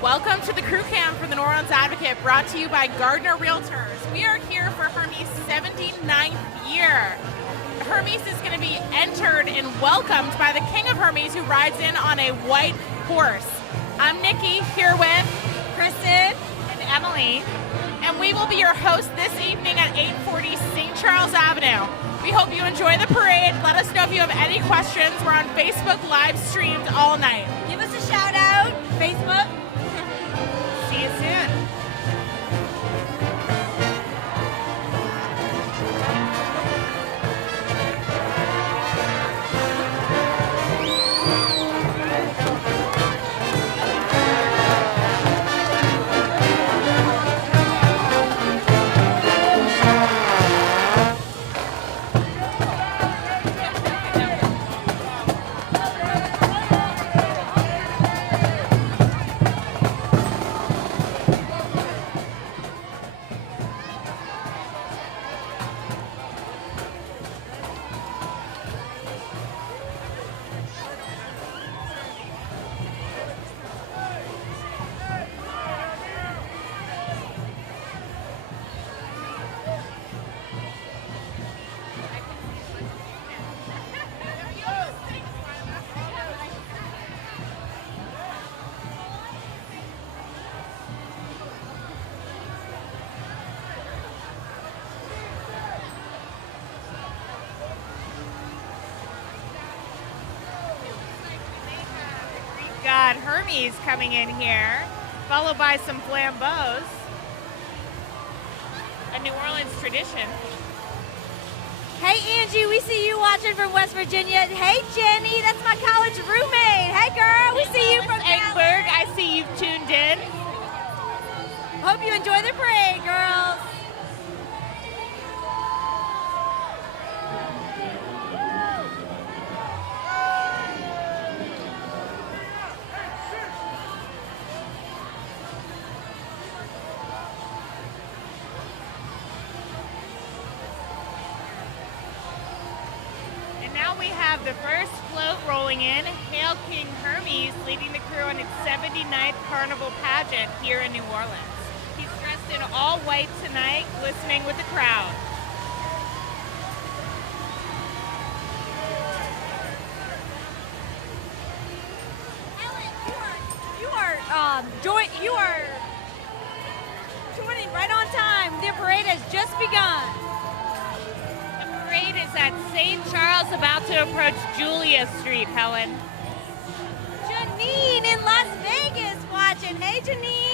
Welcome to the Crew Cam for the New Orleans Advocate, brought to you by Gardner Realtors. We are here for Hermes' 79th year. Hermes is going to be entered and welcomed by the King of Hermes, who rides in on a white horse. I'm Nikki, here with Kristen and Emily, and we will be your host this evening at 840 St. Charles Avenue. We hope you enjoy the parade. Let us know if you have any questions. We're on Facebook live streamed all night. Give us a shout out, Facebook. See you soon. Got Hermes coming in here, followed by some flambeaus, a New Orleans tradition. Hey Angie, we see you watching from West Virginia. Hey Jenny, that's my college roommate. Hey girl, we see you from Eggsburg. I see you've tuned in. Hope you enjoy the parade, girls. We have the first float rolling in. Hail King Hermes leading the crew on its 79th Carnival Pageant here in New Orleans. He's dressed in all white tonight, glistening with the crowd. You are joining right on time. The parade has just begun. Parade is at St. Charles, about to approach Julia Street, Helen. Janine in Las Vegas watching. Hey, Janine.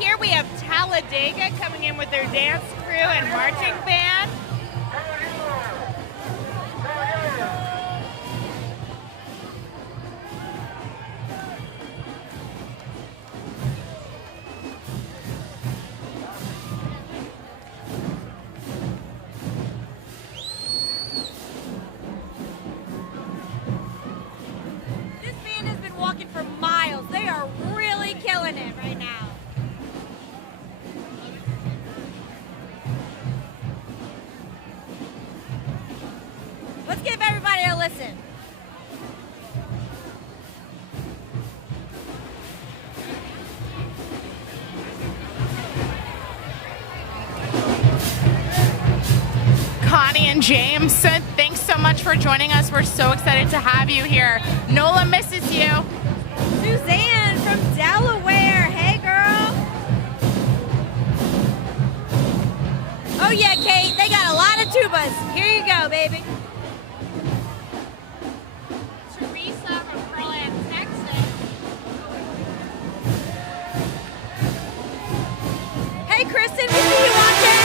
Here we have Talladega coming in with their dance crew and marching band. This band has been walking for miles. They are really killing it right now. Let's give everybody a listen. Connie and James, thanks so much for joining us. We're so excited to have you here. Nola misses you. Suzanne from Delaware. Hey, girl. Oh, yeah, Kate. They got a lot of tubas. Here you go, baby. Teresa from Pearland, Texas. Hey, Kristen. We see you watching.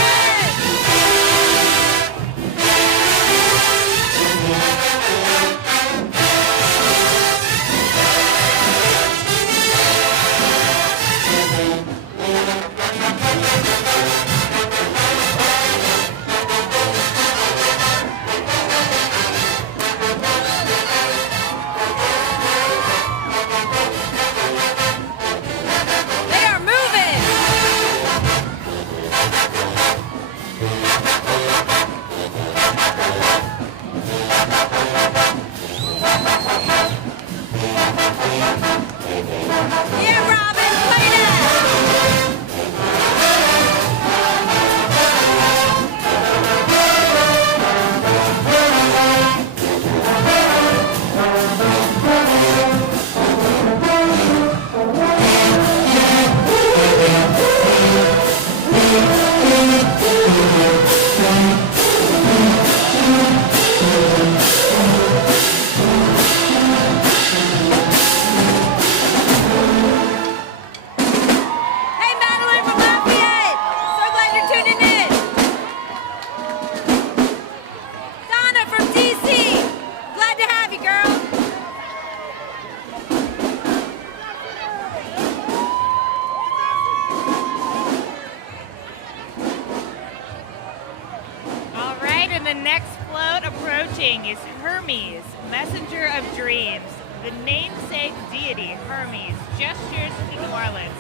right, and the next float approaching is Hermes, messenger of dreams. The namesake deity, Hermes, gestures to New Orleans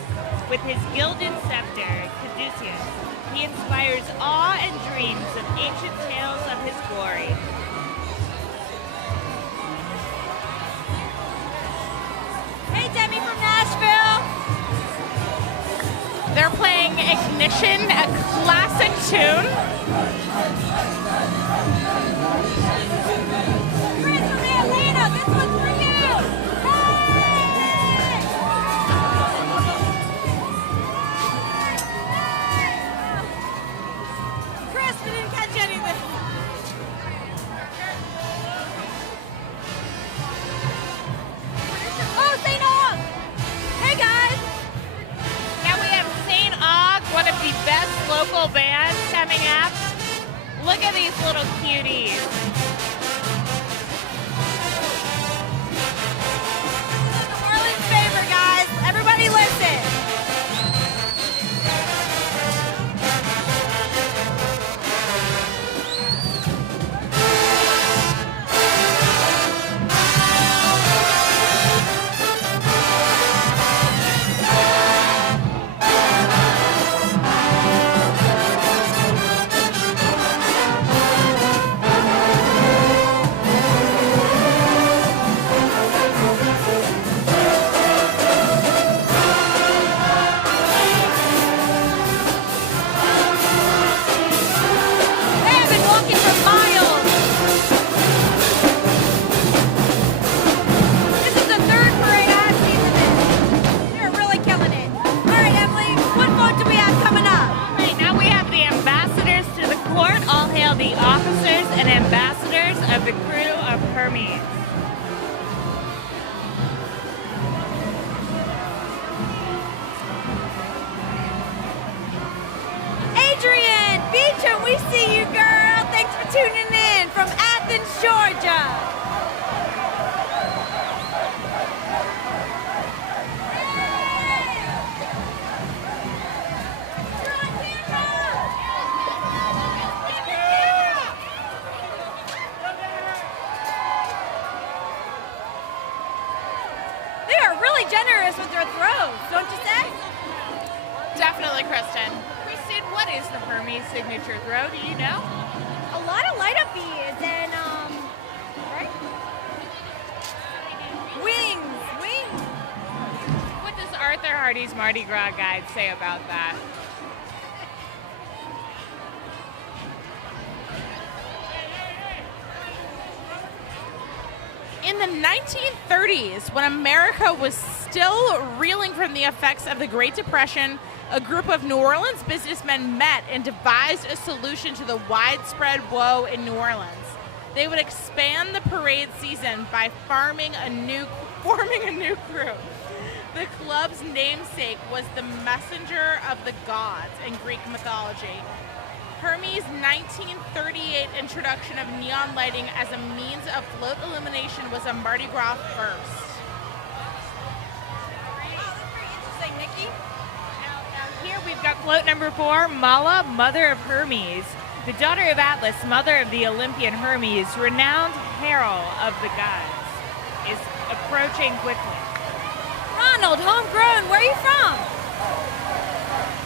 with his gilded scepter, Caduceus. He inspires awe and dreams of ancient tales of his glory. Hey, Demi from Nashville. They're playing Ignition, a classic tune. Chris from Atlanta, this one's for you. Hey! Chris, we didn't catch anything. Oh, St. Og! Hey, guys. Now we have St. Og, one of the best local bands coming up. Look at these little cuties. New Orleans favor, guys. Everybody listen. They have been walking for miles. This is the third parade I've seen them in. They're really killing it. All right, Emily, what vote do we have coming up? All right, now we have the ambassadors to the court. All hail the officers and ambassadors of the crew of Hermes. Adrian Beecham, we see you, girl. Thanks for tuning in from Athens, Georgia. They are really generous with their throws, don't you say? Definitely, Kristen. Kristen, what is the Hermes signature throw? Do you know? A lot of light up beads and right? Wings. What does Arthur Hardy's Mardi Gras guide say about that? In the 1930s, when America was still reeling from the effects of the Great Depression, a group of New Orleans businessmen met and devised a solution to the widespread woe in New Orleans. They would expand the parade season by forming a new crew. The club's namesake was the messenger of the gods in Greek mythology. Hermes' 1938 introduction of neon lighting as a means of float illumination was a Mardi Gras first. Wow, that's pretty interesting, Nikki. Now here we've got float number 4, Mala, mother of Hermes. The daughter of Atlas, mother of the Olympian Hermes, renowned herald of the gods, is approaching quickly. Ronald, homegrown, where are you from?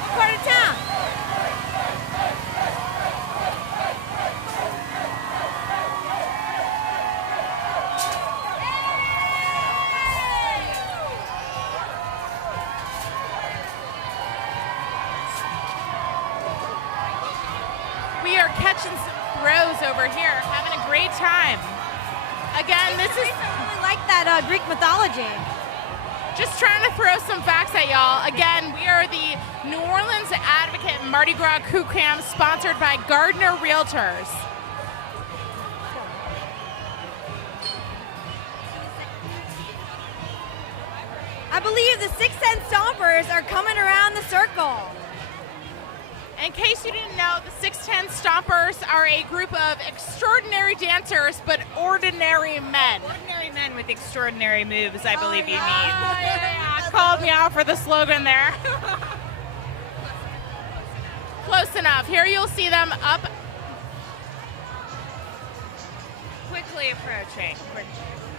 What part of town? We are catching some throws over here, having a great time. Again, this is I really like that Greek mythology. just trying to throw some facts at y'all. Again, we are the New Orleans Advocate Mardi Gras Crew Cam, sponsored by Gardner Realtors. I believe the 610 Stompers are coming around the circle. In case you didn't know, the 610 Stompers are a group of extraordinary dancers, but ordinary men. Ordinary men with extraordinary moves, I believe you mean. Yeah, called me out for the slogan there. Close enough. Here you'll see them up quickly approaching.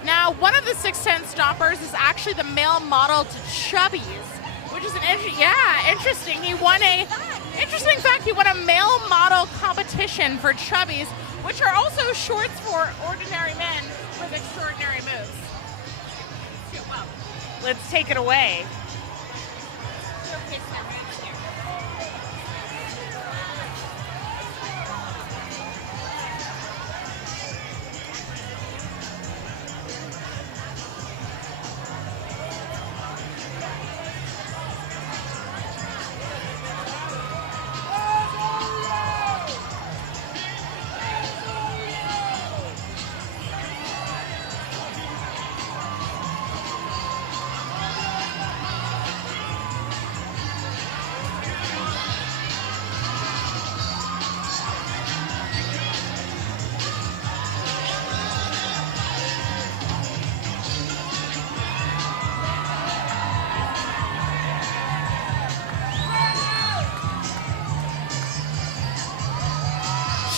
Now, one of the 6'10 stoppers is actually the male model to Chubby's, which is an interesting. He won interesting fact. He won a male model competition for Chubby's, which are also shorts for ordinary men with extraordinary moves. Let's take it away.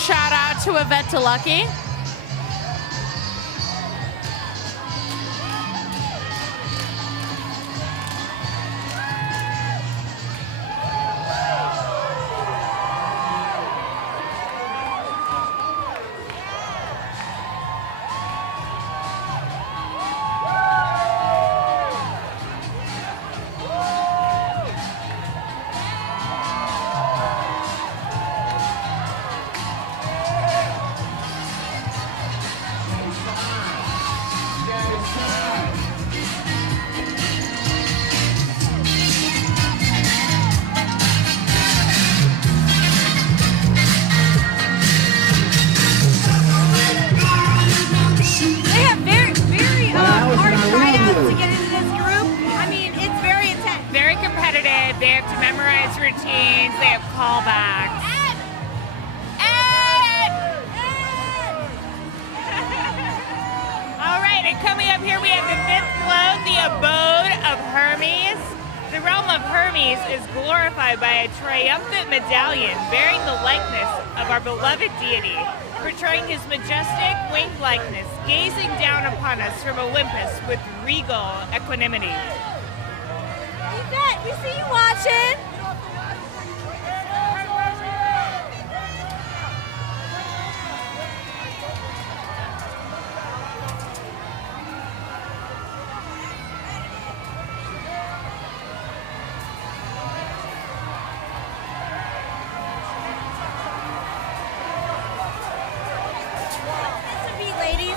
Shout out to Yvette DeLucky. They have to memorize routines. They have callbacks. All right, and coming up here we have the fifth float, the Abode of Hermes. The realm of Hermes is glorified by a triumphant medallion bearing the likeness of our beloved deity, portraying his majestic winged likeness, gazing down upon us from Olympus with regal equanimity. Yvette, we see you watching. That's a beat, ladies.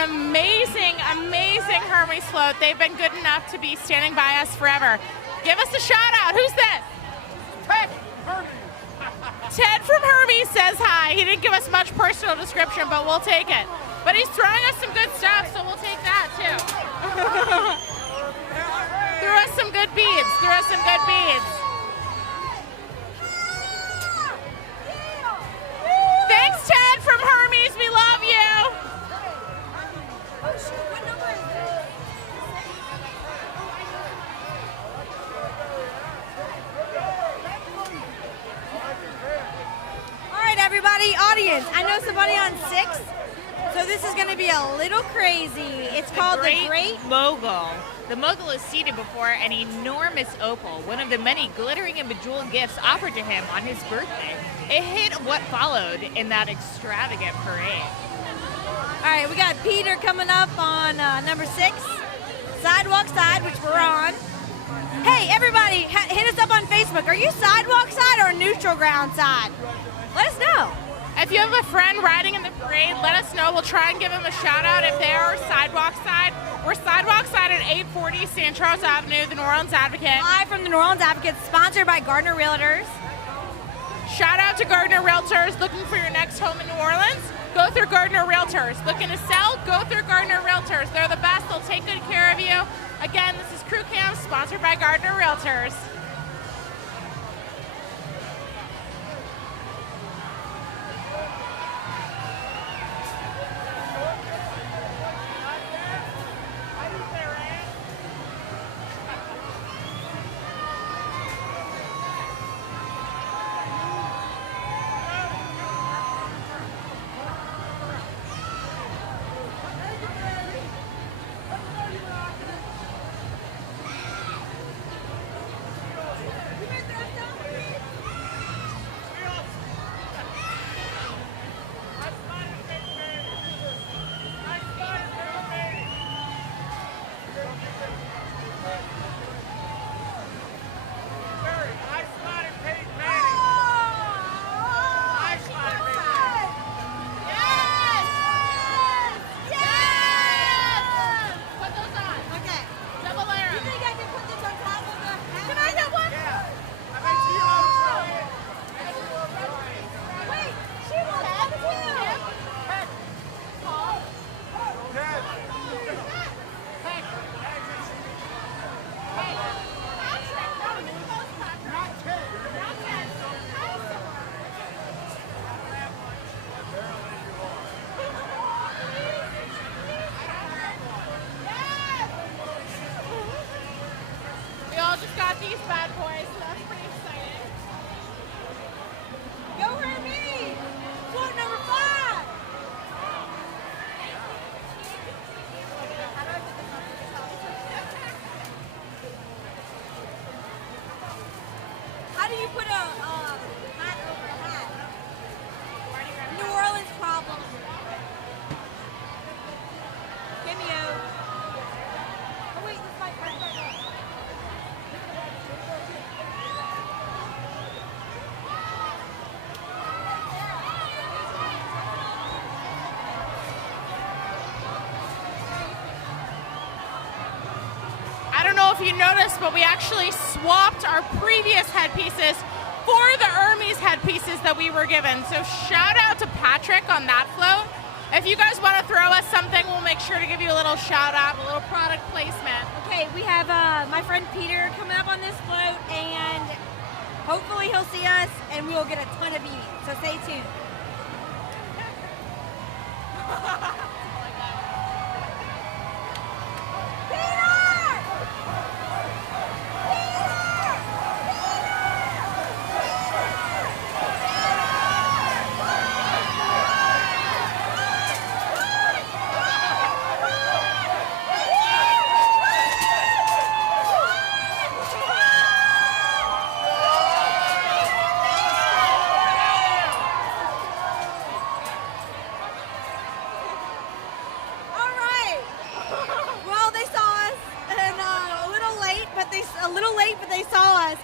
an amazing, amazing Hermes float. They've been good enough to be standing by us forever. Give us a shout out. Who's this? Ted from Hermes says hi. He didn't give us much personal description, but we'll take it. But he's throwing us some good stuff, so we'll take that too. Threw us some good beads. Threw us some good beads. Thanks, Ted from Hermes. We love you. Oh, shoot. What number is this? All right, everybody, audience. I know somebody on 6, so this is going to be a little crazy. It's called the Great Mogul. The mogul is seated before an enormous opal, one of the many glittering and bejeweled gifts offered to him on his birthday. It hid what followed in that extravagant parade. All right, we got Peter coming up on number 6, Sidewalk Side, which we're on. Hey, everybody, hit us up on Facebook. Are you sidewalk side or neutral ground side? Let us know. If you have a friend riding in the parade, let us know. We'll try and give them a shout out if they are sidewalk side. We're sidewalk side at 840 San Charles Avenue, the New Orleans Advocate. Live from the New Orleans Advocate, sponsored by Gardner Realtors. Shout out to Gardner Realtors. Looking for your next home in New Orleans? Go through Gardner Realtors. Looking to sell? Go through Gardner Realtors. They're the best. They'll take good care of you. Again, this is Crew Cam, sponsored by Gardner Realtors. These bad boys, so that's pretty exciting. Go Hermes! Float number 5! How do you put a hat over a hat? New Orleans problem. Cameo. Oh wait, this might hurt. I don't know if you noticed, but we actually swapped our previous headpieces for the Hermes headpieces that we were given. So shout out to Patrick on that float. If you guys want to throw us something, we'll make sure to give you a little shout out, a little product placement. Okay, we have my friend Peter coming up on this float, and hopefully he'll see us, and we will get a ton of beads. So stay tuned.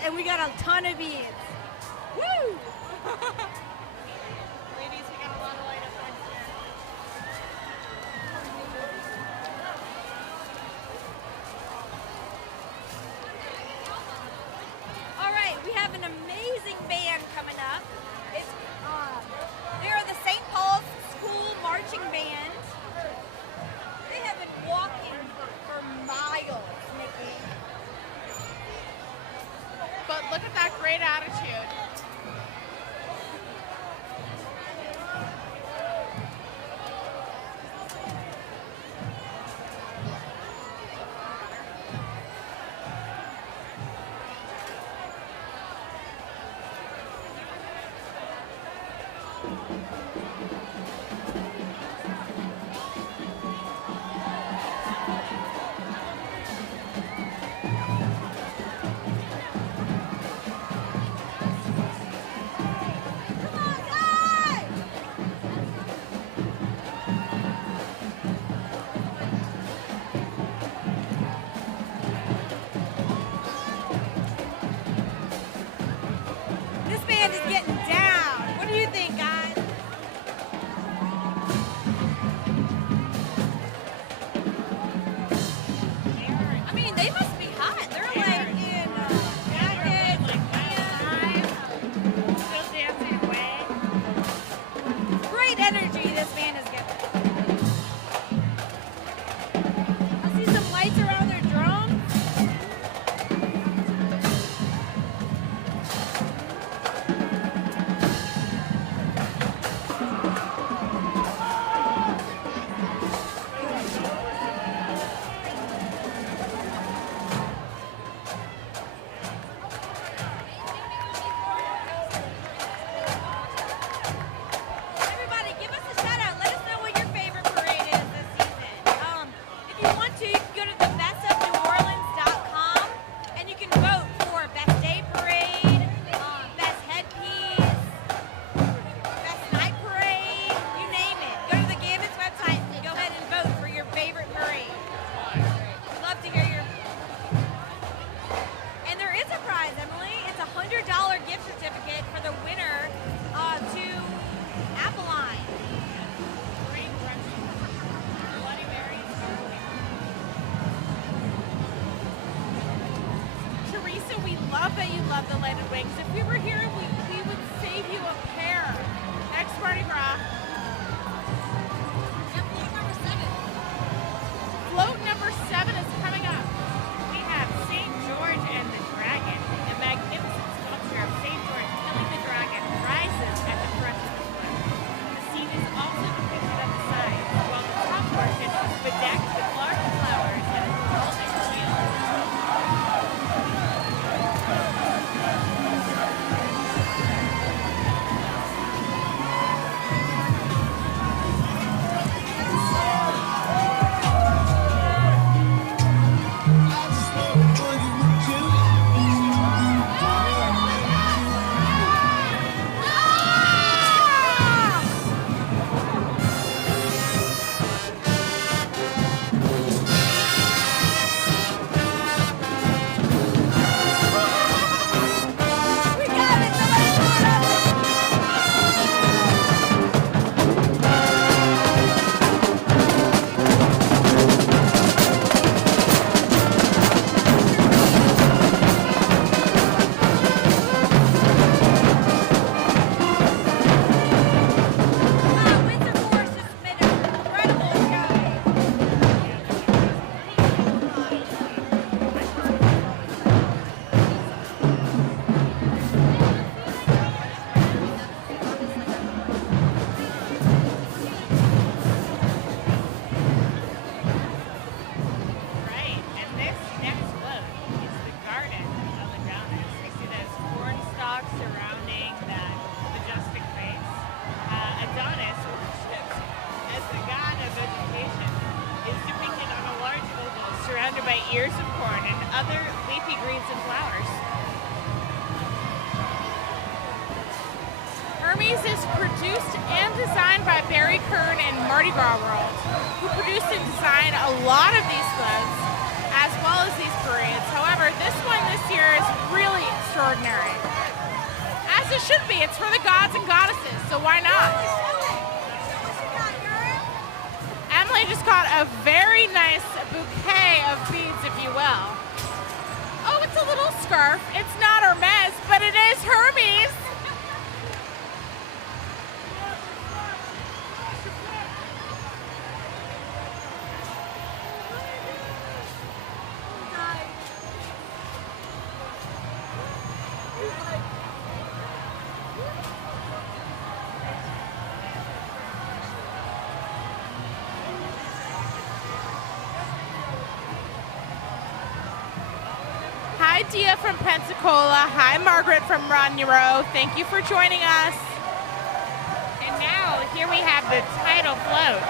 And we got a ton of beads. Woo! Ladies, we got a lot of light up front here. Look at that great attitude. This band is getting down. What do you think, guys? I mean, they must be hot. They're like in jackets, Still dancing away. great energy this band is giving. I see some lights around their drum. Everybody, give us a shout out. Let us know what your favorite parade is this season. If you want to, you can go to thebestofneworleans.com and you can vote for best day parade, best headpiece, best night parade, you name it. Go to the Gambit's website and go ahead and vote for your favorite parade. We'd love to hear your. And there is a prize, Emily. It's a $100 gift certificate for the winner to Apoline. Teresa, we love that you love the lighted wings. If we were here, we would save you a pair. Next Mardi Gras. Float number 7 is coming up. We have St. George and the Dragon. A magnificent sculpture of St. George killing the dragon rises at the front of the float. The scene is also depicted on the sides, while the top portion is bedecked with large flowers and revolving wheels. We got it! Somebody vote us! Windsor Forest just made an incredible showing. Right, and this next float is the Garden of Adonis. We see those corn stalks surrounding that majestic face. Adonis, worshipped as the god of vegetation, is depicted on a large oval surrounded by ears of corn and other leafy greens and flowers. Hermes is produced and designed by Barry Kern and Mardi Gras World, who produced and designed a lot of these floats, as well as these parades. However, this one this year is really extraordinary. As it should be. It's for the gods and goddesses, so why not? Emily just got a very nice bouquet of beads, if you will. Oh, it's a little scarf. It's not Hermes, but it is Hermes. Hi, Dia from Pensacola. Hi, Margaret from Ronuro. Thank you for joining us. And now, here we have the title float.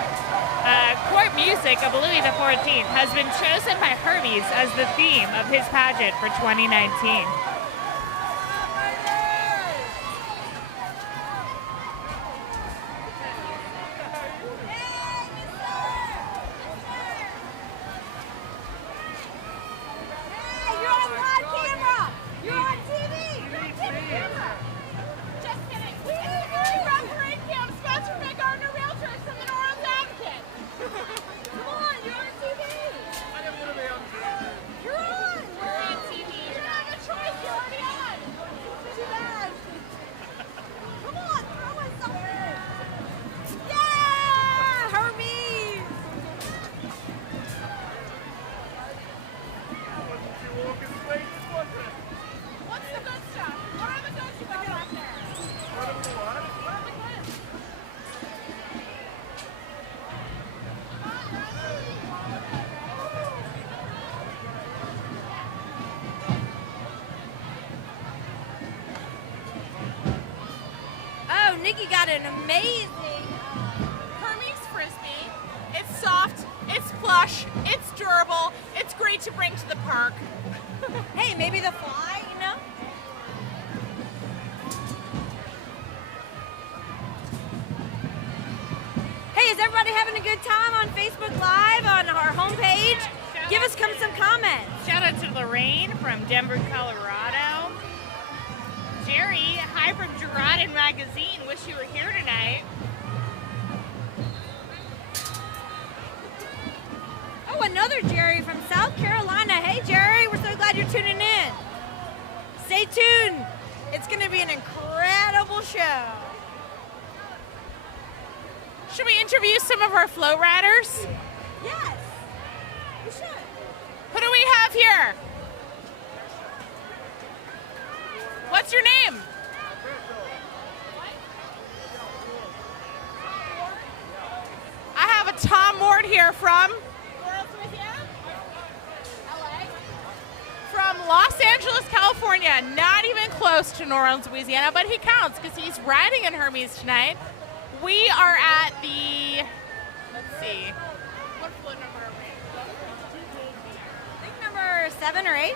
Court music of Louie the 14th has been chosen by Hermes as the theme of his pageant for 2019. Nikki got an amazing Hermes Frisbee. It's soft, it's plush, it's durable, it's great to bring to the park. Hey, maybe the fly, you know? Hey, is everybody having a good time on Facebook Live on our homepage? Give us some comments. Shout out to Lorraine from Denver, Colorado. Jerry, hi from Girardin Magazine. Wish you were here tonight. Oh, another Jerry from South Carolina. Hey, Jerry, we're so glad you're tuning in. Stay tuned. It's going to be an incredible show. Should we interview some of our float riders? Yes, we should. Who do we have here? What's your name? I have a Tom Ward here from LA. From Los Angeles, California. Not even close to New Orleans, Louisiana, but he counts because he's riding in Hermes tonight. We are at the, let's see, what float number are we I think number 7 or 8.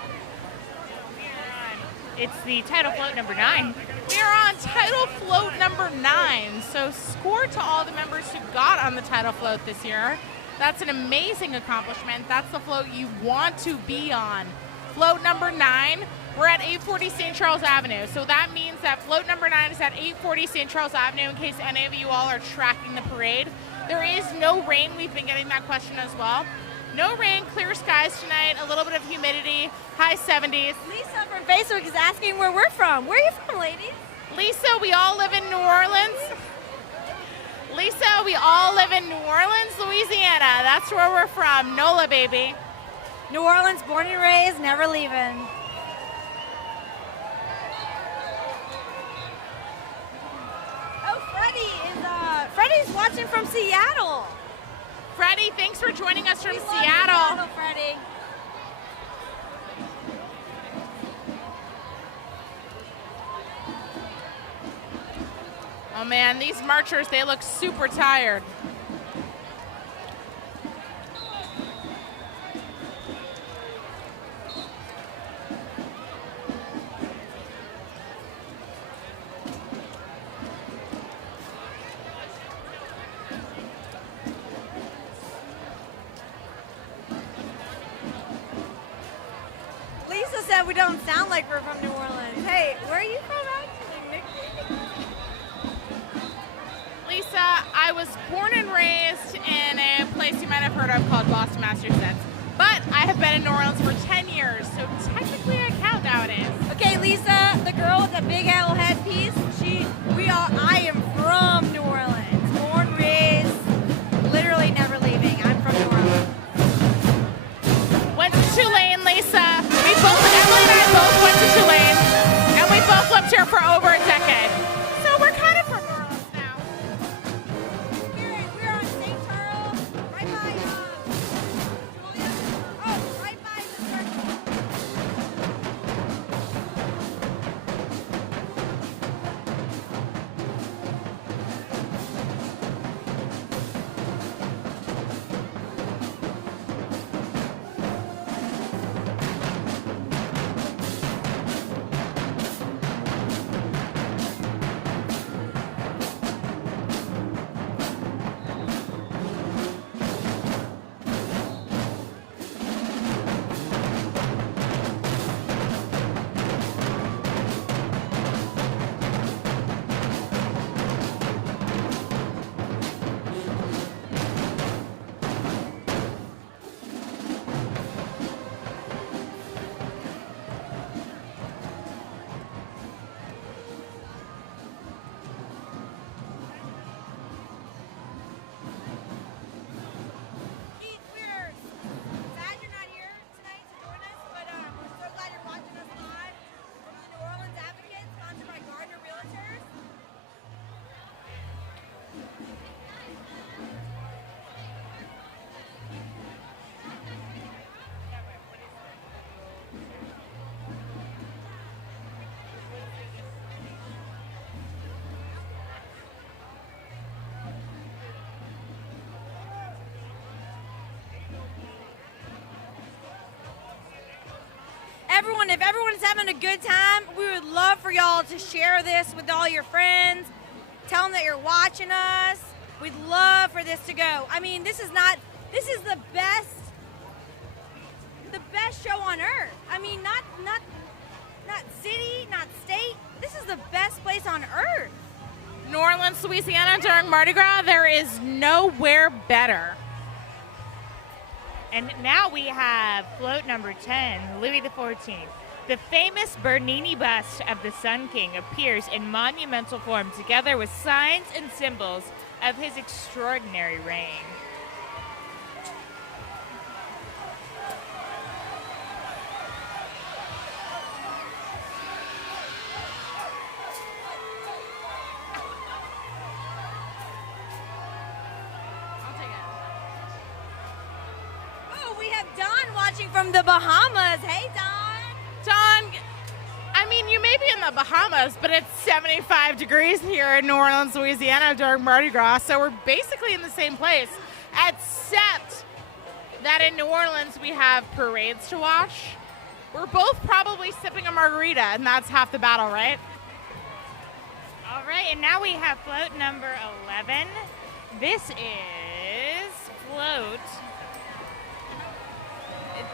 It's the title float number 9. We are on title float number 9. So score to all the members who got on the title float this year. That's an amazing accomplishment. That's the float you want to be on. Float number 9, we're at 840 St. Charles Avenue. So that means that float number 9 is at 840 St. Charles Avenue in case any of you all are tracking the parade. There is no rain. We've been getting that question as well. No rain, clear skies tonight, a little bit of humidity, high 70s. Lisa from Facebook is asking where we're from. Where are you from, ladies? Lisa, we all live in New Orleans. Lisa, we all live in New Orleans, Louisiana. That's where we're from. NOLA, baby. New Orleans, born and raised, never leaving. Oh, Freddie's watching from Seattle. Freddie, thanks for joining us from We love Seattle. Freddie. Oh man, these marchers, they look super tired. Lisa said we don't sound like we're from New Orleans. Hey, where are you from actually, Nikki? Lisa, I was born and raised in a place you might have heard of called Boston, Massachusetts. But I have been in New Orleans for 10 years, so technically I count nowadays. Okay, Lisa, the girl with the big owl headpiece, I am from New Orleans. Born, raised, literally never leaving. I'm from New Orleans. Went to Tulane, Lisa. Emily and I both went to Tulane, and we both lived here for over a decade. So we're kind of from New Orleans now. We're on St. Charles, right by Julia. Oh, right by the circle. everyone, if everyone's having a good time, we would love for y'all to share this with all your friends. Tell them that you're watching us. We'd love for this to go. I mean, this is the best show on earth. I mean, not city, not state. This is the best place on earth. New Orleans, Louisiana during Mardi Gras, there is nowhere better. And now we have float number 10, Louie the 14th. The famous Bernini bust of the Sun King appears in monumental form together with signs and symbols of his extraordinary reign. From the Bahamas. Hey, Dawn. Dawn, I mean, you may be in the Bahamas, but it's 75 degrees here in New Orleans, Louisiana during Mardi Gras, so we're basically in the same place, except that in New Orleans we have parades to watch. We're both probably sipping a margarita, and that's half the battle, right? All right, and now we have float number 11. This is float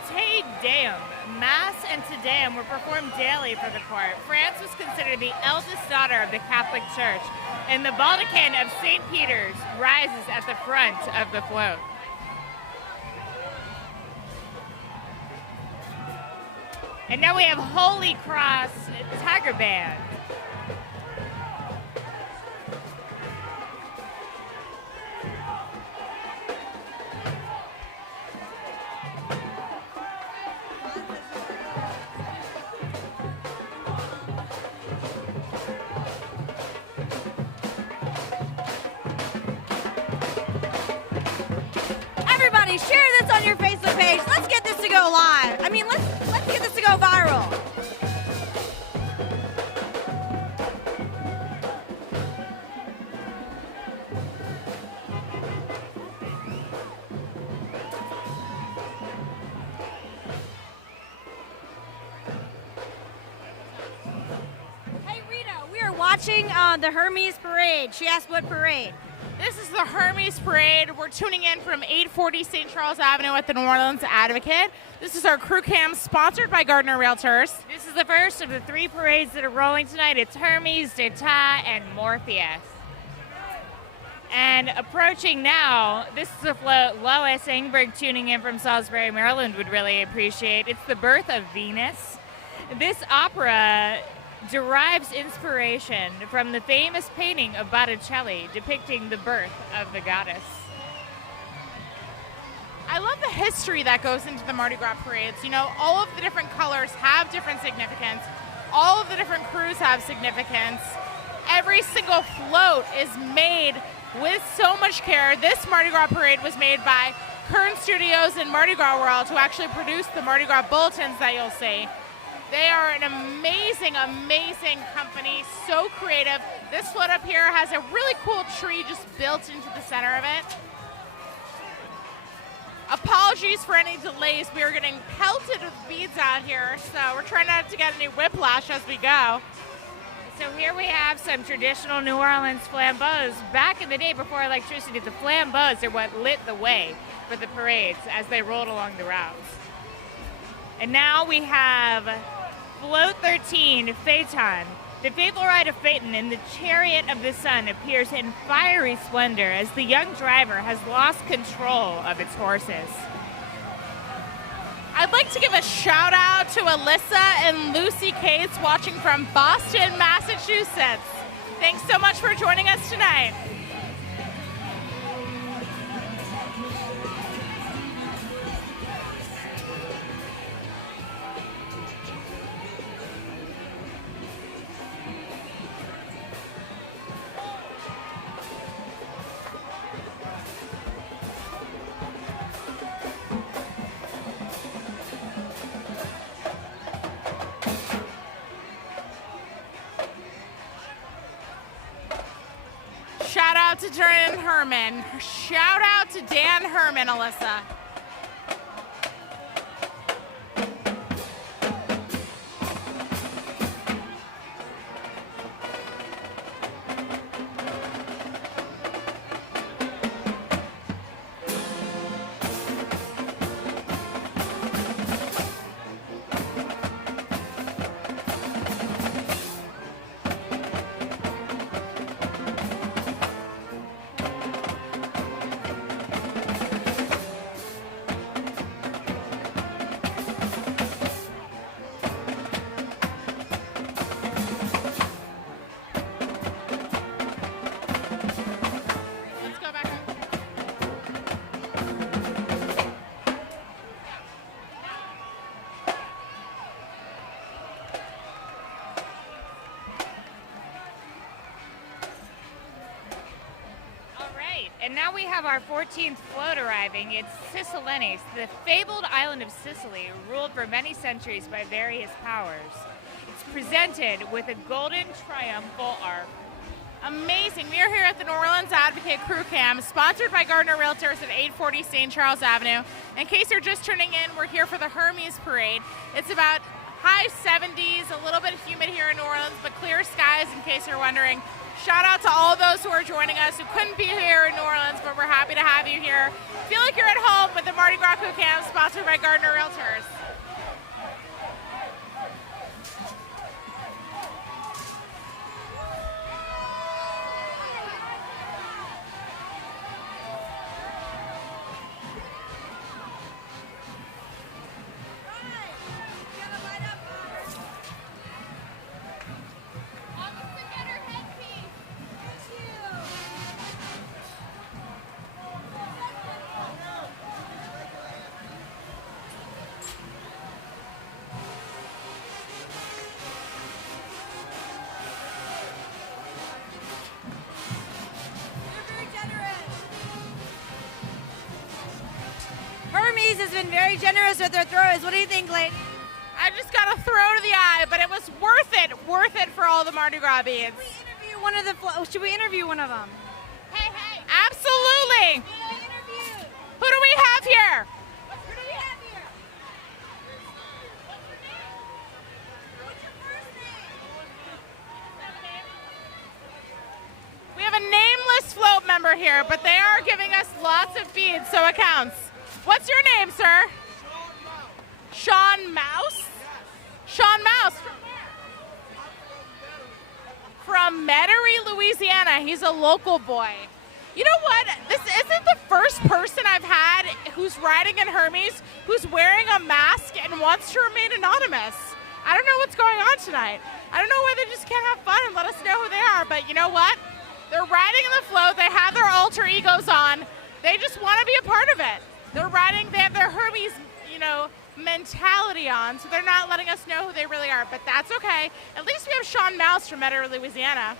Te Deum. Mass and Te Deum were performed daily for the court. France was considered the eldest daughter of the Catholic Church, and the baldachin of St. Peter's rises at the front of the float. And now we have Holy Cross Tiger Band. Everybody, share this on your Facebook page. Let's get this to go live. I mean, let's get this to go viral. Hey, Rita, we are watching the Hermes Parade. She asked what parade. This is the Hermes Parade. We're tuning in from 840 St. Charles Avenue at the New Orleans Advocate. This is our crew cam sponsored by Gardner Realtors. This is the first of the 3 parades that are rolling tonight. It's Hermes, Deta, and Morpheus. And approaching now, this is a float Lois Engberg tuning in from Salisbury, Maryland would really appreciate. It's the Birth of Venus. This opera derives inspiration from the famous painting of Botticelli depicting the birth of the goddess. I love the history that goes into the Mardi Gras parades. You know, all of the different colors have different significance. All of the different crews have significance. Every single float is made with so much care. This Mardi Gras parade was made by Kern Studios and Mardi Gras World, who actually produced the Mardi Gras Bulletins that you'll see. They are an amazing, amazing company, so creative. This float up here has a really cool tree just built into the center of it. Apologies for any delays. We are getting pelted with beads out here, so we're trying not to get any whiplash as we go. So here we have some traditional New Orleans flambeaux. Back in the day before electricity, the flambeaux are what lit the way for the parades as they rolled along the routes. And now we have Float 13, Phaeton. The fateful ride of Phaeton in the Chariot of the Sun appears in fiery splendor as the young driver has lost control of its horses. I'd like to give a shout out to Alyssa and Lucy Cates watching from Boston, Massachusetts. Thanks so much for joining us tonight. Shout out to Dan Herman. Shout out to Dan Herman, Alyssa. And now we have our 14th float arriving. It's Sicilinis, the fabled island of Sicily, ruled for many centuries by various powers. It's presented with a golden triumphal arc. Amazing. We are here at the New Orleans Advocate Crew Cam, sponsored by Gardner Realtors at 840 St. Charles Avenue. In case you're just tuning in, we're here for the Hermes Parade. It's about high 70s, a little bit humid here in New Orleans, but clear skies in case you're wondering. Shout out to all those who are joining us who couldn't be here in New Orleans, but we're happy to have you here. Feel like you're at home with the Mardi Gras Crew Cam, sponsored by Gardner Realtors. Hermes has been very generous with their throws. What do you think, lady? I just got a throw to the eye, but it was worth it for all the Mardi Gras beads. Should we interview one of them? Hey, hey. Absolutely. Who do we have here? Who do we have here? What's your first name? We have a nameless float member here, but they are giving us lots of beads, so it counts. What's your name, sir? Sean Mouse? Sean Mouse. From where? From Metairie, Louisiana. He's a local boy. You know what? This isn't the first person I've had who's riding in Hermes who's wearing a mask and wants to remain anonymous. I don't know what's going on tonight. I don't know why they just can't have fun and let us know who they are, but you know what? They're riding in the float. They have their alter egos on. They just want to be a part of it. They're riding, they have their Hermes, mentality on, so they're not letting us know who they really are, but that's okay. At least we have Sean Mouse from Metairie, Louisiana.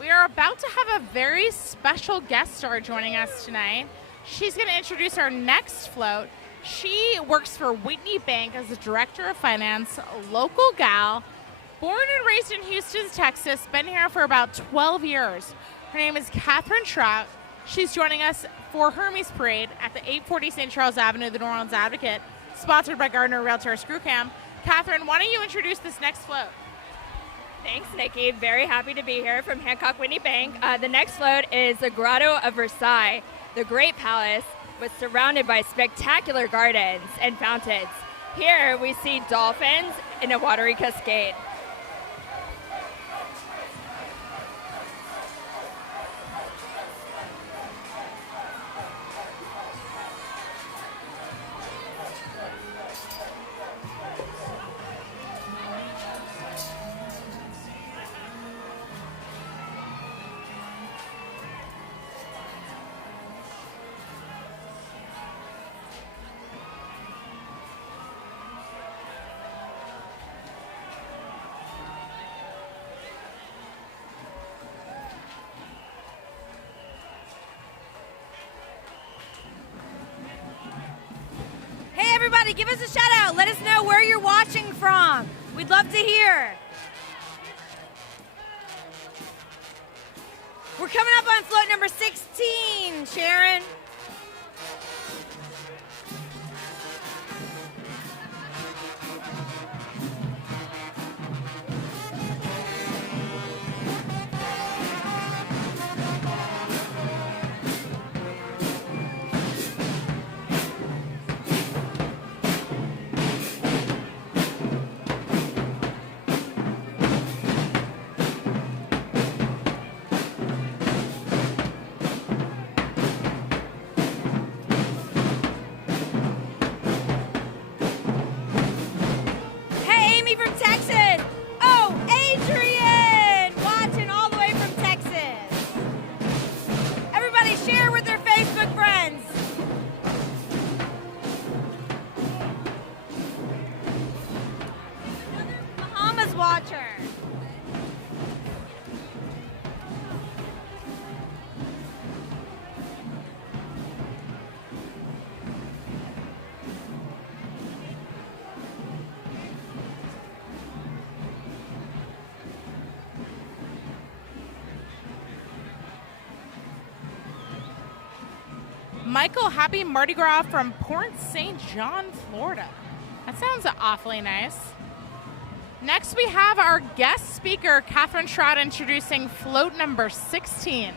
We are about to have a very special guest star joining us tonight. She's going to introduce our next float. She works for Whitney Bank as the Director of Finance, a local gal, born and raised in Houston, Texas, been here for about 12 years. Her name is Katherine Trout. She's joining us for Hermes Parade at the 840 St. Charles Avenue, the New Orleans Advocate, sponsored by Gardner Realtors Crew Cam. Katherine, why don't you introduce this next float? Thanks, Nikki. Very happy to be here from Hancock Whitney Bank. The next float is the Grotto of Versailles. The Great Palace was surrounded by spectacular gardens and fountains. Here we see dolphins in a watery cascade. Everybody, give us a shout out. Let us know where you're watching from. We'd love to hear. We're coming up on float number 16, Sharon. Michael, happy Mardi Gras from Port St. John, Florida. That sounds awfully nice. Next, we have our guest speaker, Katherine Trout, introducing float number 16.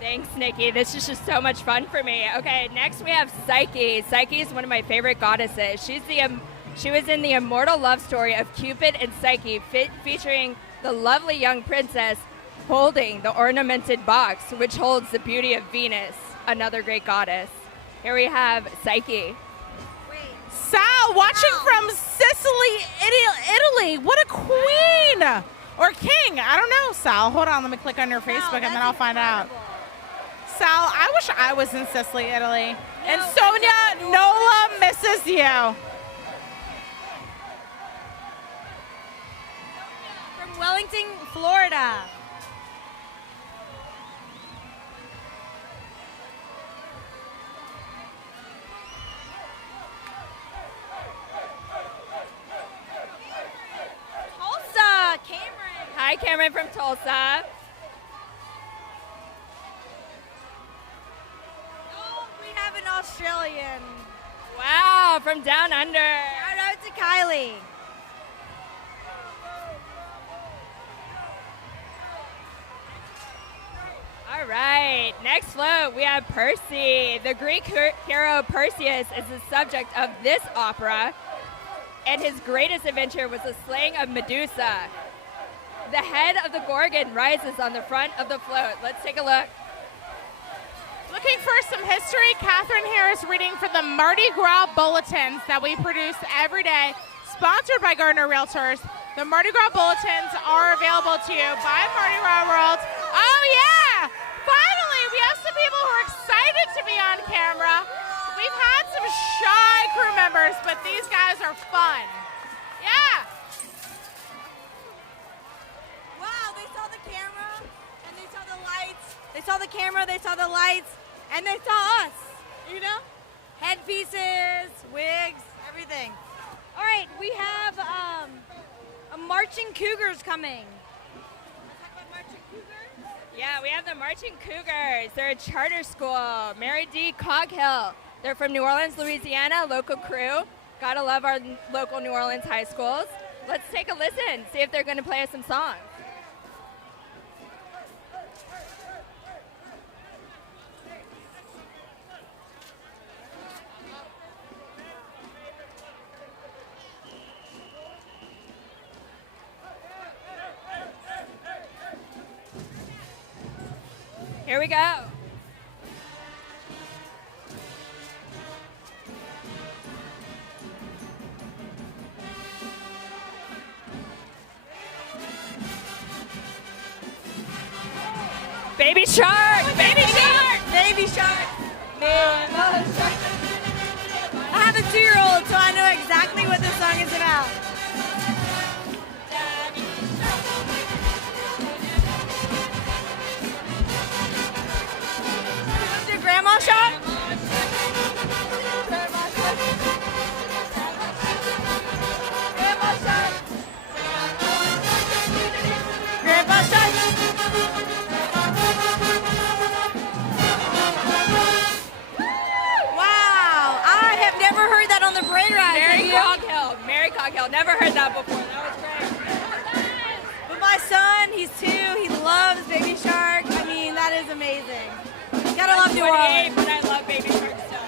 Thanks, Nikki. This is just so much fun for me. Okay, next we have Psyche. Psyche is one of my favorite goddesses. She was in the immortal love story of Cupid and Psyche, featuring the lovely young princess holding the ornamented box, which holds the beauty of Venus, another great goddess. Here we have Psyche. Sal, watching from Sicily, Italy. What a queen! Or king. I don't know, Sal. Hold on, let me click on your Facebook and then I'll find out. Sal, I wish I was in Sicily, Italy. And Sonia, Nola misses you. From Wellington, Florida. Cameron. Hi, Cameron from Tulsa. Oh, we have an Australian. Wow, from down under. Shout out to Kylie. All right, next float, we have Percy. The Greek hero Perseus is the subject of this opera, and his greatest adventure was the slaying of Medusa. The head of the Gorgon rises on the front of the float. Let's take a look. Looking for some history, Katherine here is reading for the Mardi Gras Bulletins that we produce every day, sponsored by Gardner Realtors. The Mardi Gras Bulletins are available to you by Mardi Gras World. Oh yeah! Finally, we have some people who are excited to be on camera. We've had some shy crew members, but these guys are fun. Yeah! Wow, they saw the camera and they saw saw the camera, they saw the lights, and they saw us, you know? Headpieces, wigs, everything. All right, we have a Marching Cougars coming. Yeah, we have the Marching Cougars. They're a charter school, Mary D. Coghill. They're from New Orleans, Louisiana, local crew. Gotta love our local New Orleans high schools. Let's take a listen, see if they're gonna play us some songs. Here we go. Baby shark! Baby shark! Baby Shark. I have a 2-year-old, so I know exactly what this song is about. Is it Grandma Shark? Grandma Shark. Grandpa Shark. Wow, I have never heard that on the parade ride. Mary Have you? Coghill. Mary Coghill. Never heard that before. That was great. But my son, he's 2, he loves Baby Shark. I mean, that is amazing. Gotta love New 28, Orleans. but I love Baby Shark still.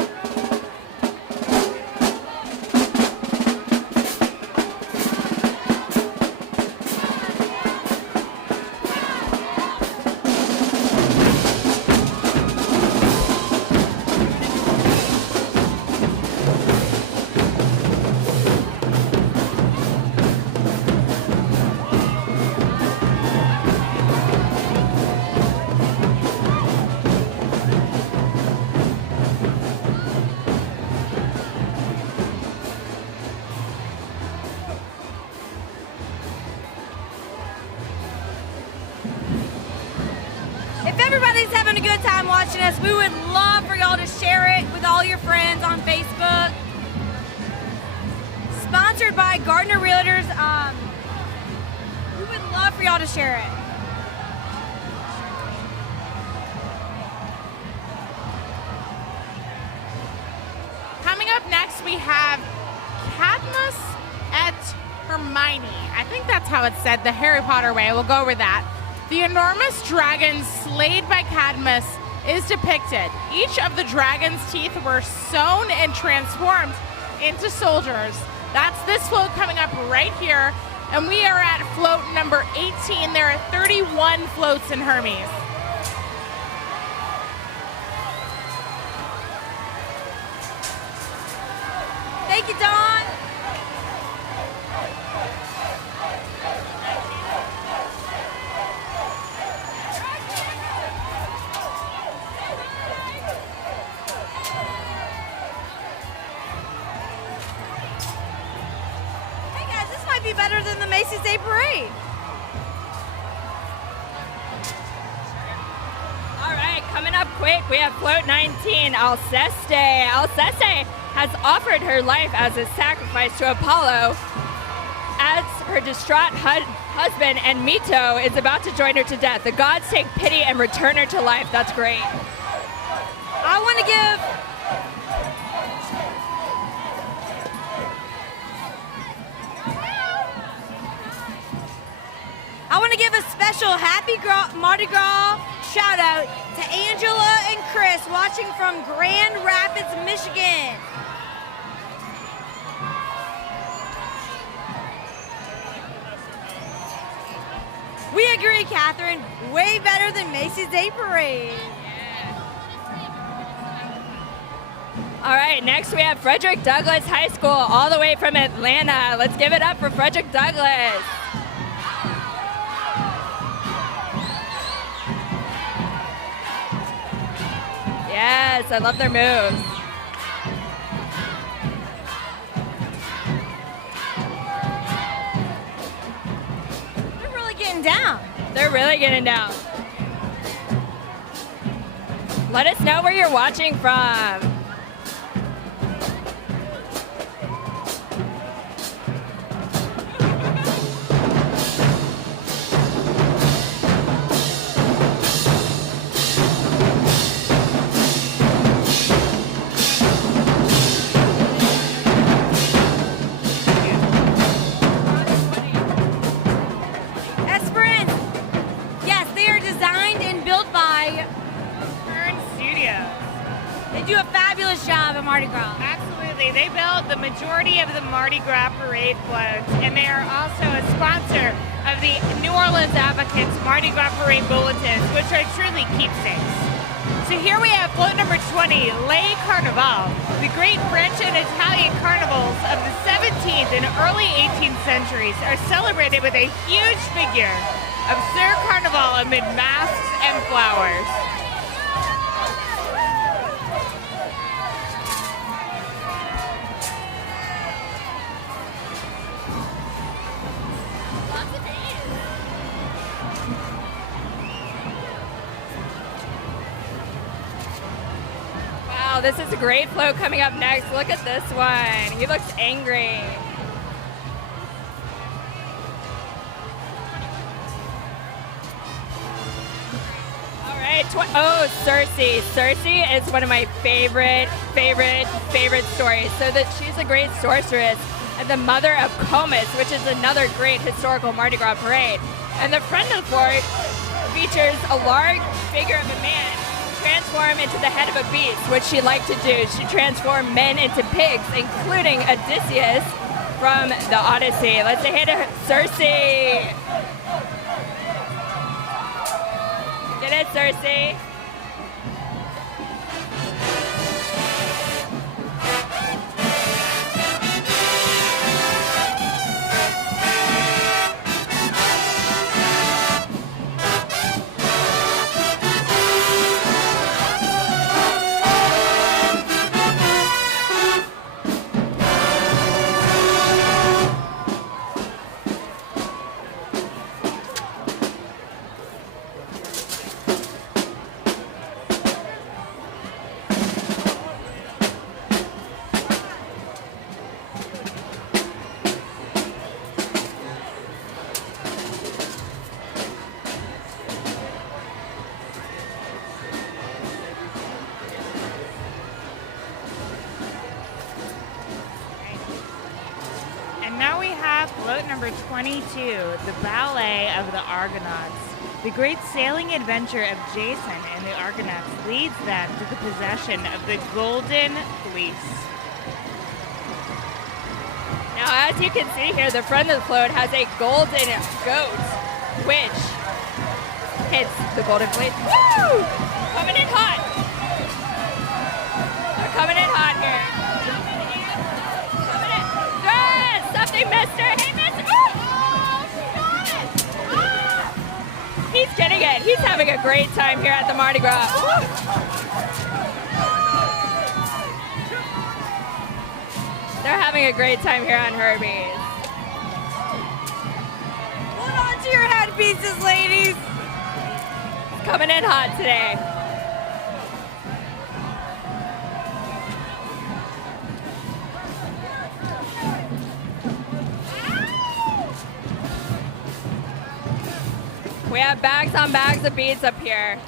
If everybody's having a good time watching us, we would love for y'all to share it with all your friends on Facebook. Sponsored by Gardner Realtors. We would love for y'all to share it. Coming up next, we have Cadmus et Hermione. I think that's how it's said, the Harry Potter way. We'll go over that. The enormous dragon slayed by Cadmus is depicted. Each of the dragon's teeth were sewn and transformed into soldiers. That's this float coming up right here. And we are at float number 18. There are 31 floats in Hermes. Thank you, Dawn. Hey guys, this might be better than the Macy's Day Parade. All right, coming up quick, we have float 19, Alceste. Alceste has offered her life as a sacrifice to Apollo as her distraught husband and Mito is about to join her to death. The gods take pity and return her to life. That's great. I want to give a special happy Mardi Gras shout out to Angela and Chris watching from Grand Rapids, Michigan. We agree, Catherine. Way better than Macy's Day Parade. All right, next we have Frederick Douglass High School, all the way from Atlanta. Let's give it up for Frederick Douglass. Yes, I love their moves. They're really getting down. They're really getting down. Let us know where you're watching from. Job at Mardi Gras. Absolutely. They build the majority of the Mardi Gras parade floats, and they are also a sponsor of the New Orleans Advocates Mardi Gras Parade Bulletins, which are truly keepsakes. So here we have float number 20, Le Carnival. The great French and Italian carnivals of the 17th and early 18th centuries are celebrated with a huge figure of Sir Carnival amid masks and flowers. Wow, this is a great float coming up next. Look at this one. He looks angry. All right. Oh, Circe. Circe is one of my favorite stories. So that she's a great sorceress and the mother of Comus, which is another great historical Mardi Gras parade. And the front of the float features a large figure of a man transform into the head of a beast, which she liked to do. She transformed men into pigs, including Odysseus from the Odyssey. Let's say hey to Circe. Get it, Circe. Float number 22, the Ballet of the Argonauts. The great sailing adventure of Jason and the Argonauts leads them to the possession of the Golden Fleece. Now, as you can see here, the front of the float has a golden goat, which hits the Golden Fleece. Woo! Coming in hot. They're coming in hot here. Coming in. Yes! Something missed her. Hey, mister! Oh, she got it! Ah! He's getting it. He's having a great time here at the Mardi Gras. Woo! They're having a great time here on Hermes. Hold on to your headpieces, ladies. It's coming in hot today. We have bags on bags of beads up here.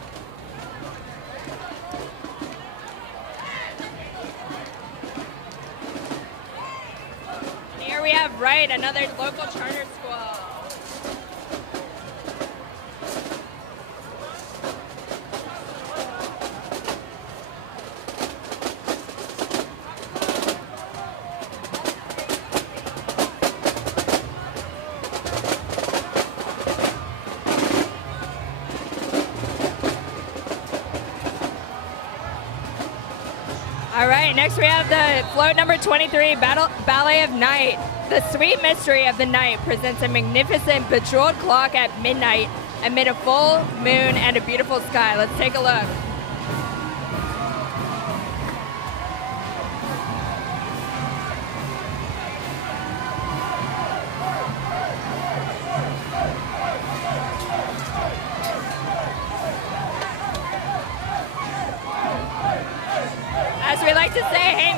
Here we have Wright, another local charter school. All right, next we have the float number 23, Ballet of Night. The sweet mystery of the night presents a magnificent bejeweled clock at midnight amid a full moon and a beautiful sky. Let's take a look.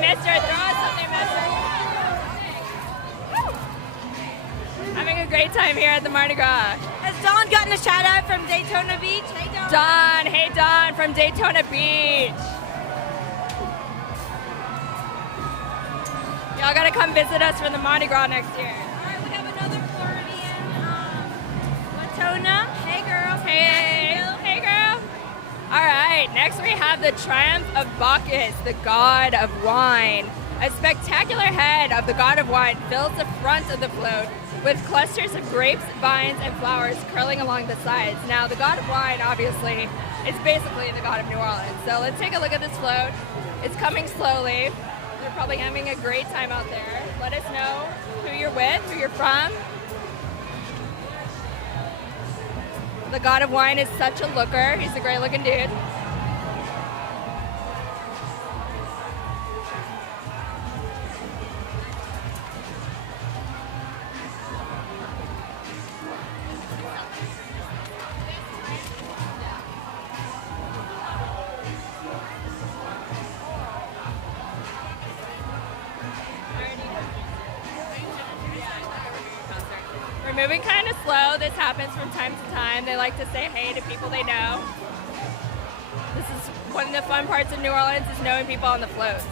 mister. Throw us something, mister. Having a great time here at the Mardi Gras. Has Dawn gotten a shout out from Daytona Beach? Hey, Dawn. Dawn, hey Dawn from Daytona Beach. Y'all gotta come visit us for the Mardi Gras next year. All right, we have another Floridian. Latona. Hey, girl. Hey girl. All right, next we have the Triumph of Bacchus, the god of wine. A spectacular head of the god of wine fills the front of the float with clusters of grapes, vines, and flowers curling along the sides. Now, the god of wine, obviously, is basically the god of New Orleans. So let's take a look at this float. It's coming slowly. You're probably having a great time out there. Let us know who you're with, who you're from. The god of wine is such a looker. He's a great looking dude. We're moving kind of slow. This happens from time to time. They like to say hey to people they know. This is one of the fun parts of New Orleans, is knowing people on the floats.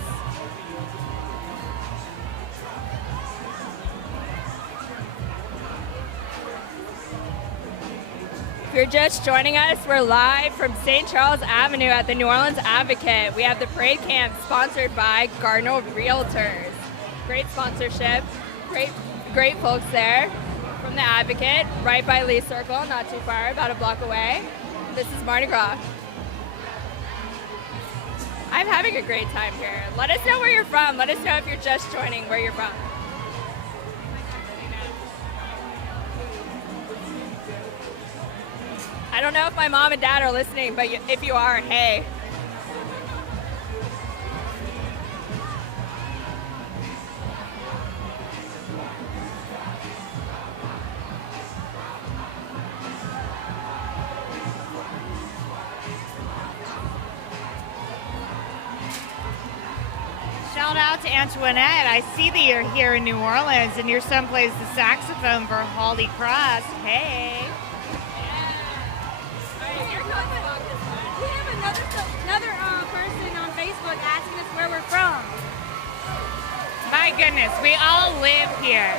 If you're just joining us, we're live from St. Charles Avenue at the New Orleans Advocate. We have the parade camp sponsored by Cardinal Realtors. Great sponsorship, great folks there from the Advocate, right by Lee Circle, not too far, about a block away. This is Mardi Gras. I'm having a great time here. Let us know where you're from. Let us know if you're just joining where you're from. I don't know if my mom and dad are listening, but if you are, hey. Shout out to Antoinette. I see that you're here in New Orleans and your son plays the saxophone for Mardi Gras. Hey. We have another person on Facebook asking us where we're from. My goodness, we all live here.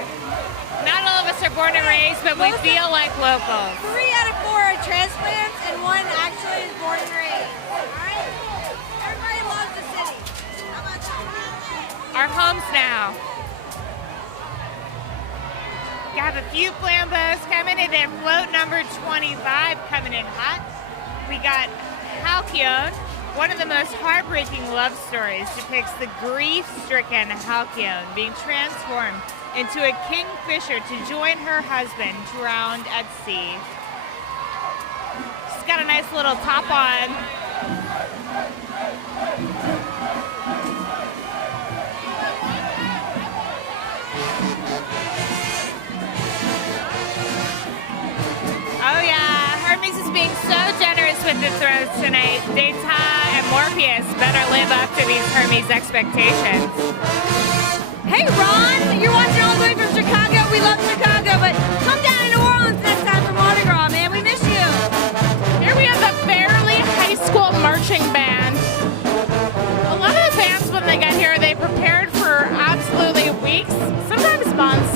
Not all of us are born and raised, but we feel like locals. 3 out of 4 are transplants, and 1 actually is born and raised. All right? Everybody loves the city. How about that? Our homes now. We have a few flambos coming in, and float number 25 coming in hot. We got Halcyon. One of the most heartbreaking love stories depicts the grief-stricken Halcyon being transformed into a kingfisher to join her husband drowned at sea. She's got a nice little top on. Oh yeah, Hermes is being so generous with the throws tonight. Data and Morpheus better live up to these Hermes expectations. Hey, Ron, you're watching all the way from Chicago. We love Chicago, but come down to New Orleans next time for Mardi Gras, man. We miss you. Here we have the Fairleigh High School Marching Band. A lot of the bands, when they get here, they prepared for absolutely weeks, sometimes months.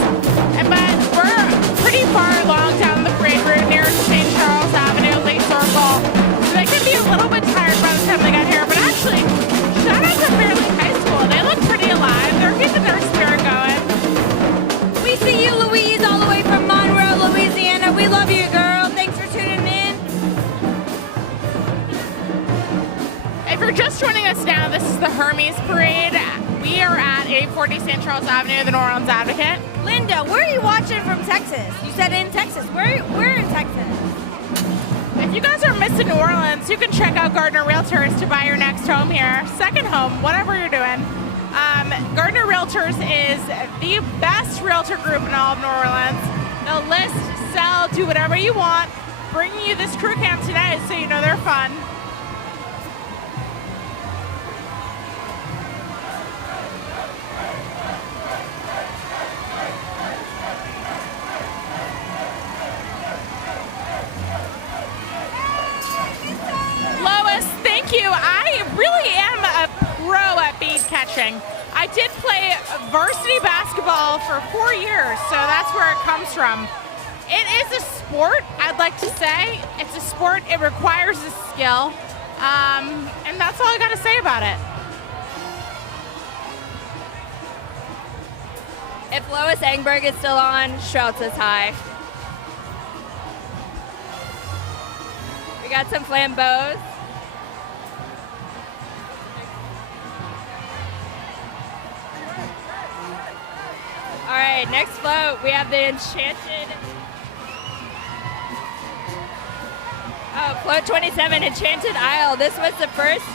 But we're pretty far along down the parade route near St. Charles Avenue, Lee Circle. So they can be a little bit tired by the time they get here. But actually, shout out to Fairleigh High School. They look pretty alive. They're keeping their spirit going. We see you, Louise, all the way from Monroe, Louisiana. We love you, girl. Thanks for tuning in. If you're just joining us now, this is the Hermes Parade. We are at 840 St. Charles Avenue, the New Orleans Advocate. Linda, where are you watching from Texas? You said in Texas. Where in Texas? If you guys are missing New Orleans, you can check out Gardner Realtors to buy your next home here, second home, whatever you're doing. Gardner Realtors is the best realtor group in all of New Orleans. They'll list, sell, do whatever you want. Bringing you this crew camp tonight so you know they're fun. varsity basketball for 4 years, so that's where it comes from. It is a sport, I'd like to say. It's a sport, it requires a skill, and that's all I got to say about it. If Lois Engberg is still on, Trout says hi. We got some flambeaux. All right, next float, we have the Enchanted. Oh, float 27, Enchanted Isle. This was the first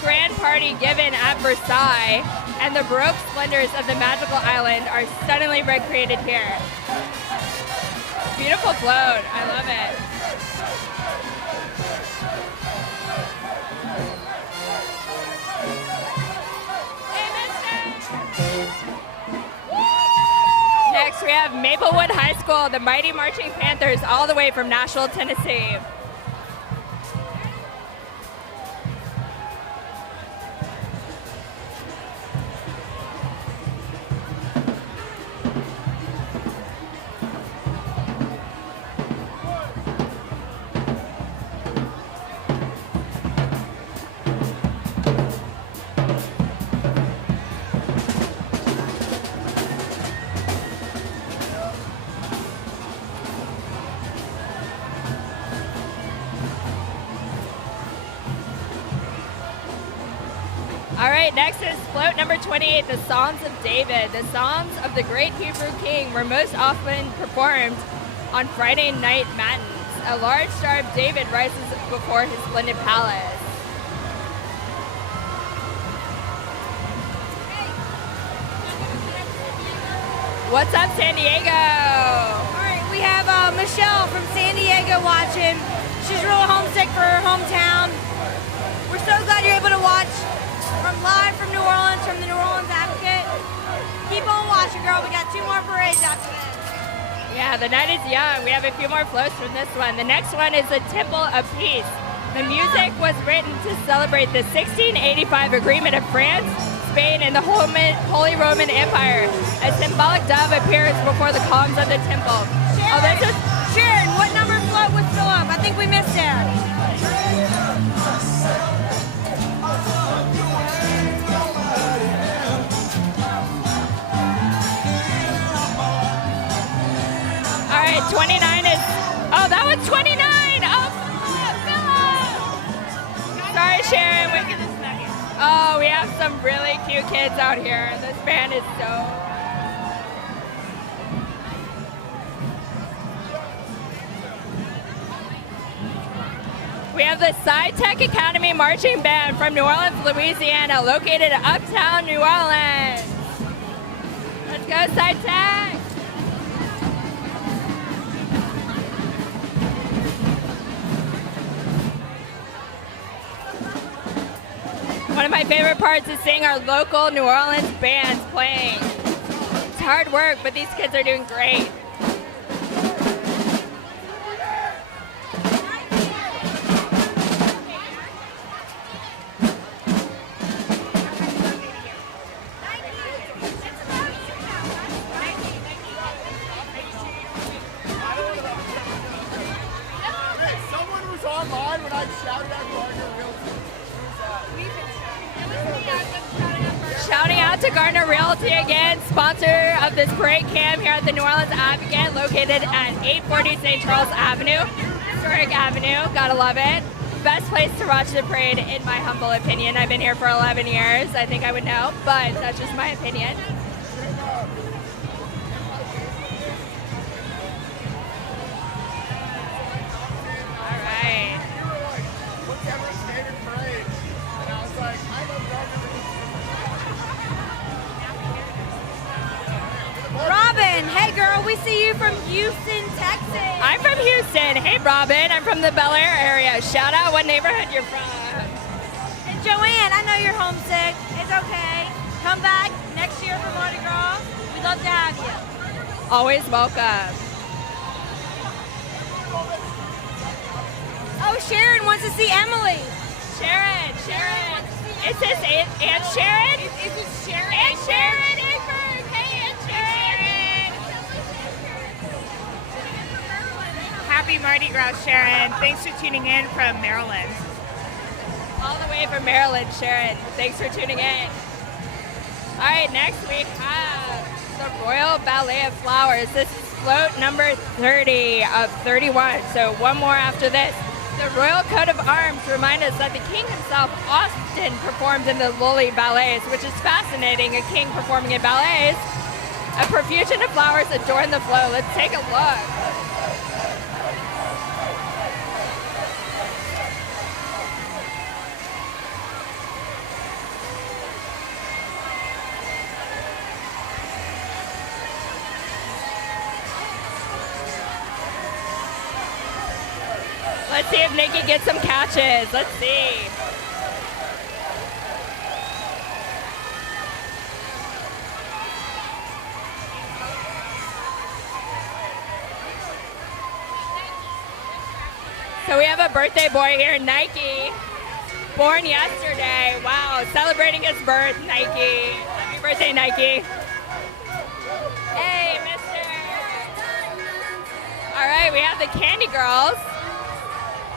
grand party given at Versailles, and the Baroque splendors of the magical island are stunningly recreated here. Beautiful float, I love it. Next, we have Maplewood High School, the Mighty Marching Panthers, all the way from Nashville, Tennessee. All right, next is float number 28, the Songs of David. The songs of the great Hebrew king were most often performed on Friday night matins. A large Star of David rises before his splendid palace. What's up, San Diego? All right, we have Michelle from San Diego watching. She's real homesick for her hometown. We're so glad you're able to watch live from New Orleans, from the New Orleans Advocate. Keep on watching, girl. We got 2 more parades after this. Yeah, the night is young. We have a few more floats from this one. The next one is the Temple of Peace. The music was written to celebrate the 1685 agreement of France, Spain, and the Holy Roman Empire. A symbolic dove appears before the columns of the temple. Sharon, what number float was still up? I think we missed it. All right, 29 is, oh, that was 29. Oh, Philip. Sorry, Sharon. Oh, we have some really cute kids out here. This band is so. We have the Sci-Tech Academy Marching Band from New Orleans, Louisiana, located in uptown New Orleans. Let's go, Sci-Tech. One of my favorite parts is seeing our local New Orleans bands playing. It's hard work, but these kids are doing great. Shouting out to Gardner Realty again, sponsor of this parade camp here at the New Orleans Advocate, located at 840 St. Charles Avenue, Historic Avenue. Gotta love it. Best place to watch the parade, in my humble opinion. I've been here for 11 years. I think I would know, but that's just my opinion. All right. What's everyone's favorite parade? And I was like, I love Gardner. Robin, hey girl, we see you from Houston, Texas. I'm from Houston. Hey, Robin. I'm from the Bel Air area. Shout out what neighborhood you're from. And Joanne, I know you're homesick. It's okay. Come back next year for Mardi Gras. We'd love to have you. Always welcome. Oh, Sharon wants to see Emily. Sharon. Sharon. Is this Aunt Sharon? Is it Sharon? Aunt Sharon Egbert. Hey, Aunt Sharon. Happy Mardi Gras, Sharon. Thanks for tuning in from Maryland. All the way from Maryland, Sharon. Thanks for tuning in. All right, next we have the Royal Ballet of Flowers. This is float number 30 of 31, so one more after this. The Royal Coat of Arms remind us that the king himself often performed in the Louie ballets, which is fascinating, a king performing in ballets. A profusion of flowers adorn the float. Let's take a look. Let's see if Nikki gets some catches. Let's see. So we have a birthday boy here, Nike. Born yesterday. Wow, celebrating his birth, Nike. Happy birthday, Nike. Hey, mister. All right, we have the Candy Girls.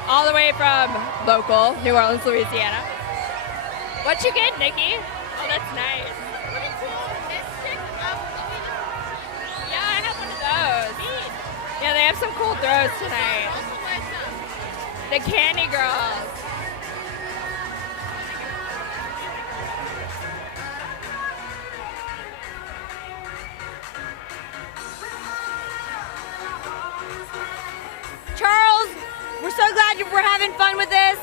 All the way from local, New Orleans, Louisiana. What you get, Nikki? Oh, that's nice. Yeah, I have one of those. Yeah, they have some cool throws tonight. The Candy Girls. Charles, we're so glad we're having fun with this.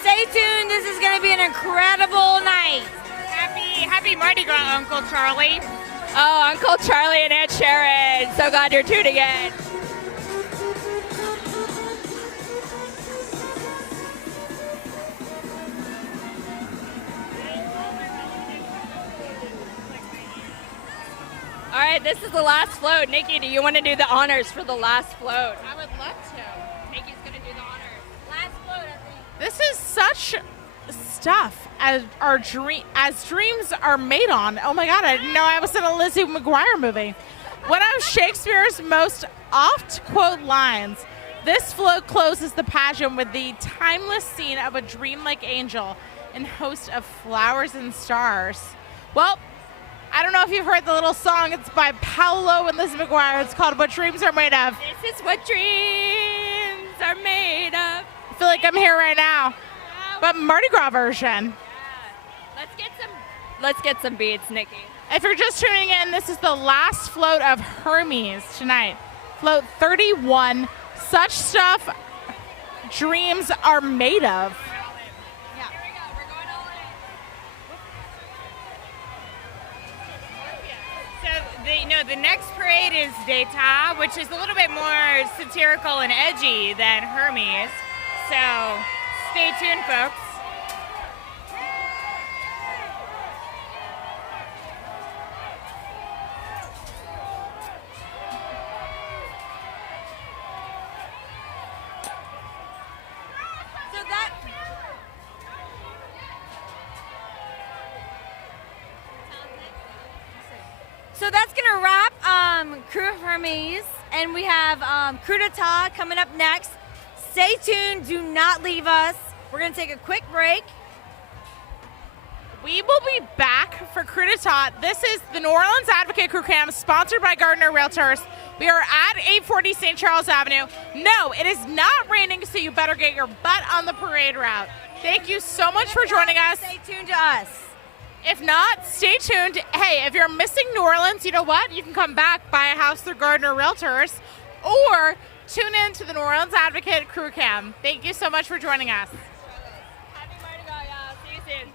Stay tuned. This is going to be an incredible night. Happy Mardi Gras, Uncle Charlie. Oh, Uncle Charlie and Aunt Sharon. So glad you're tuning in. All right, this is the last float. Nikki, do you want to do the honors for the last float? I would love to. Nikki's going to do the honors. Last float, I think. This is such stuff as dreams are made on. Oh my God, I didn't know I was in a Lizzie McGuire movie. One of Shakespeare's most oft-quote lines, this float closes the pageant with the timeless scene of a dreamlike angel and host of flowers and stars. Well, I don't know if you've heard the little song. It's by Paolo and Lizzie McGuire. It's called What Dreams Are Made Of. This is what dreams are made of. I feel like I'm here right now, but Mardi Gras version. Yeah. Let's get some beats, Nikki. If you're just tuning in, this is the last float of Hermes tonight. Float 31. Such stuff dreams are made of. Yeah. Here we go. We're going all in. So the next parade is D'Etat, which is a little bit more satirical and edgy than Hermes. So stay tuned, folks. So that's going to wrap Crew of Hermes, and we have Coup d'Etat coming up next. Stay tuned. Do not leave us. We're going to take a quick break. We will be back for Coup d'Etat. This is the New Orleans Advocate Crew Cam, sponsored by Gardner Realtors. We are at 840 St. Charles Avenue. No, it is not raining, so you better get your butt on the parade route. Thank you so much for joining us. Stay tuned to us. If not, stay tuned. Hey, if you're missing New Orleans, you know what? You can come back, buy a house through Gardner Realtors, or tune in to the New Orleans Advocate Crew Cam. Thank you so much for joining us. Happy Mardi Gras, y'all. See you soon.